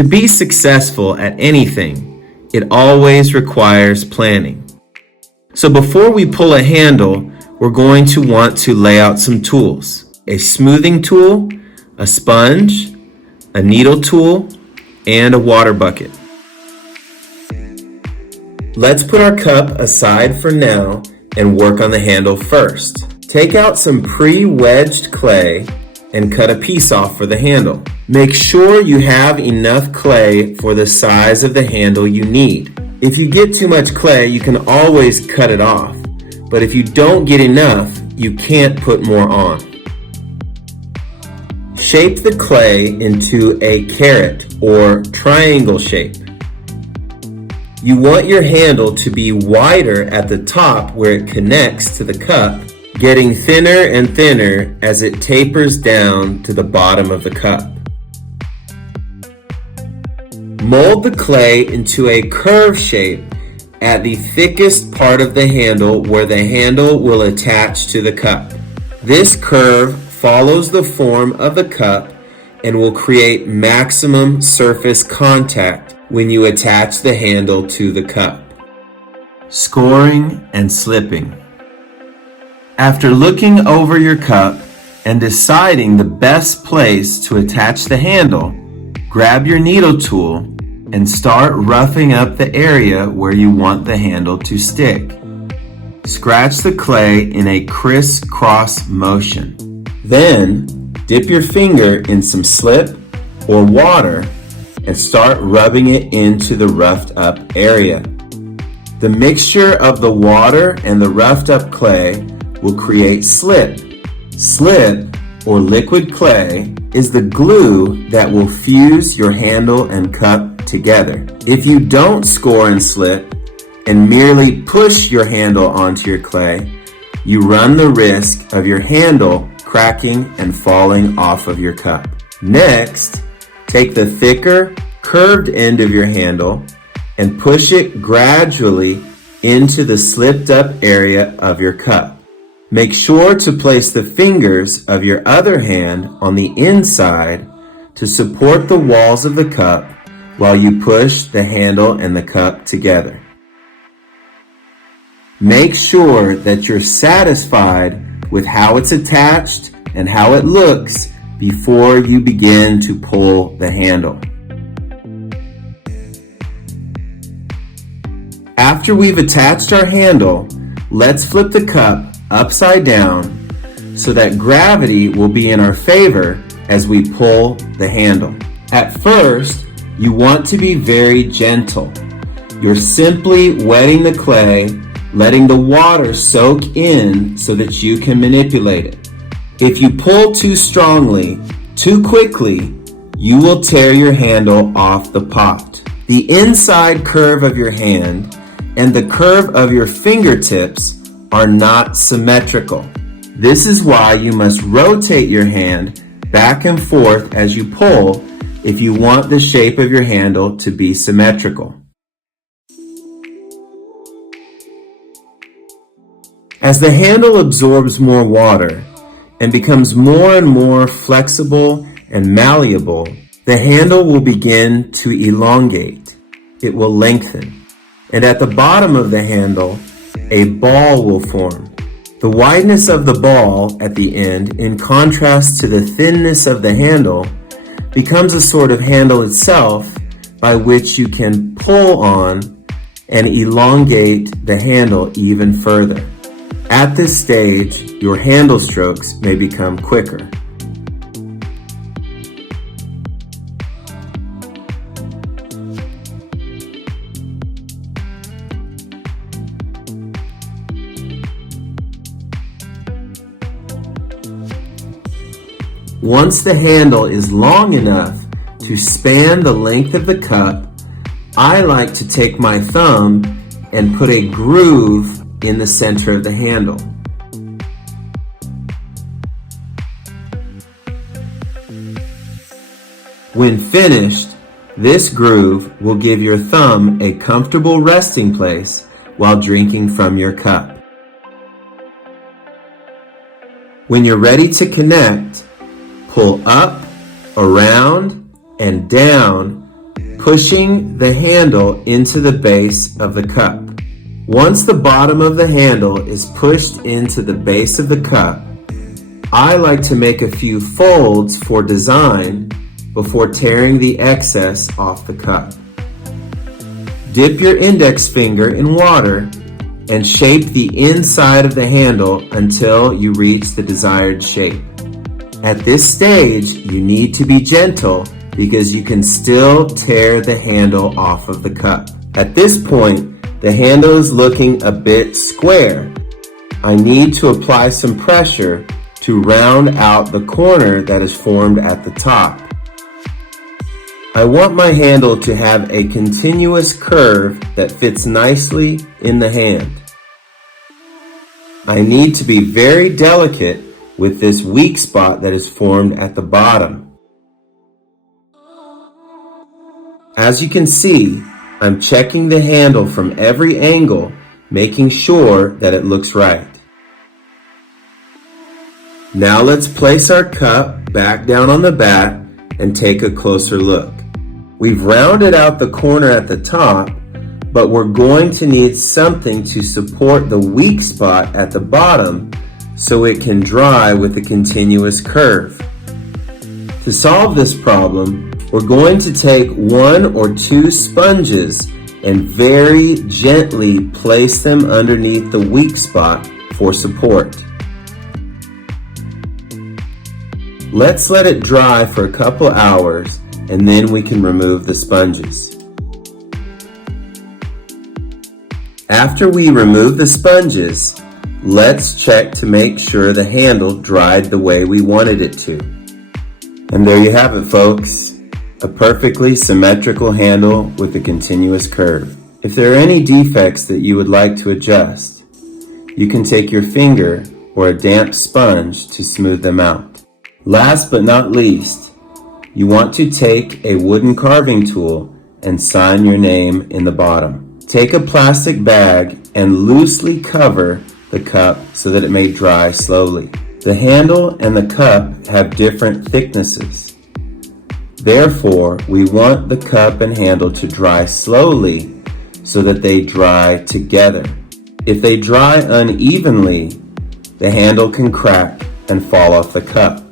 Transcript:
To be successful at anything, it always requires planning. So before we pull a handle, we're going to want to lay out some tools: a smoothing tool, a sponge, a needle tool, and a water bucket. Let's put our cup aside for now and work on the handle first. Take out some pre-wedged clay and cut a piece off for the handle. Make sure you have enough clay for the size of the handle you need. If you get too much clay, you can always cut it off. But if you don't get enough, you can't put more on. Shape the clay into a caret or triangle shape. You want your handle to be wider at the top where it connects to the cup, getting thinner and thinner as it tapers down to the bottom of the cup. Mold the clay into a curve shape at the thickest part of the handle where the handle will attach to the cup. This curve follows the form of the cup and will create maximum surface contact when you attach the handle to the cup. Scoring and slipping. After looking over your cup and deciding the best place to attach the handle, grab your needle tool and start roughing up the area where you want the handle to stick. Scratch the clay in a crisscross motion. Then, dip your finger in some slip or water and start rubbing it into the roughed up area. The mixture of the water and the roughed up clay will create slip. Slip, or liquid clay, is the glue that will fuse your handle and cup together. If you don't score and slip and merely push your handle onto your clay, you run the risk of your handle cracking and falling off of your cup. Next, take the thicker, curved end of your handle and push it gradually into the slipped up area of your cup. Make sure to place the fingers of your other hand on the inside to support the walls of the cup while you push the handle and the cup together. Make sure that you're satisfied with how it's attached and how it looks before you begin to pull the handle. After we've attached our handle, let's flip the cup upside down so that gravity will be in our favor as we pull the handle. At first, you want to be very gentle. You're simply wetting the clay, letting the water soak in so that you can manipulate it. If you pull too strongly, too quickly, you will tear your handle off the pot. The inside curve of your hand and the curve of your fingertips are not symmetrical. This is why you must rotate your hand back and forth as you pull if you want the shape of your handle to be symmetrical. As the handle absorbs more water and becomes more and more flexible and malleable, the handle will begin to elongate. It will lengthen. And at the bottom of the handle, a ball will form. The wideness of the ball at the end, in contrast to the thinness of the handle, becomes a sort of handle itself by which you can pull on and elongate the handle even further. At this stage, your handle strokes may become quicker. Once the handle is long enough to span the length of the cup, I like to take my thumb and put a groove in the center of the handle. When finished, this groove will give your thumb a comfortable resting place while drinking from your cup. When you're ready to connect, pull up, around, and down pushing the handle into the base of the cup. Once the bottom of the handle is pushed into the base of the cup, I like to make a few folds for design before tearing the excess off the cup. Dip your index finger in water and shape the inside of the handle until you reach the desired shape. At this stage, you need to be gentle because you can still tear the handle off of the cup. At this point, the handle is looking a bit square. I need to apply some pressure to round out the corner that is formed at the top. I want my handle to have a continuous curve that fits nicely in the hand. I need to be very delicate with this weak spot that is formed at the bottom. As you can see, I'm checking the handle from every angle, making sure that it looks right. Now let's place our cup back down on the bat and take a closer look. We've rounded out the corner at the top, but we're going to need something to support the weak spot at the bottom so it can dry with a continuous curve. To solve this problem, we're going to take 1 or 2 sponges and very gently place them underneath the weak spot for support. Let's let it dry for a couple hours and then we can remove the sponges. After we remove the sponges, let's check to make sure the handle dried the way we wanted it to. And there you have it, folks. A perfectly symmetrical handle with a continuous curve. If there are any defects that you would like to adjust, you can take your finger or a damp sponge to smooth them out. Last but not least, you want to take a wooden carving tool and sign your name in the bottom. Take a plastic bag and loosely cover the cup so that it may dry slowly. The handle and the cup have different thicknesses. Therefore, we want the cup and handle to dry slowly so that they dry together. If they dry unevenly, the handle can crack and fall off the cup.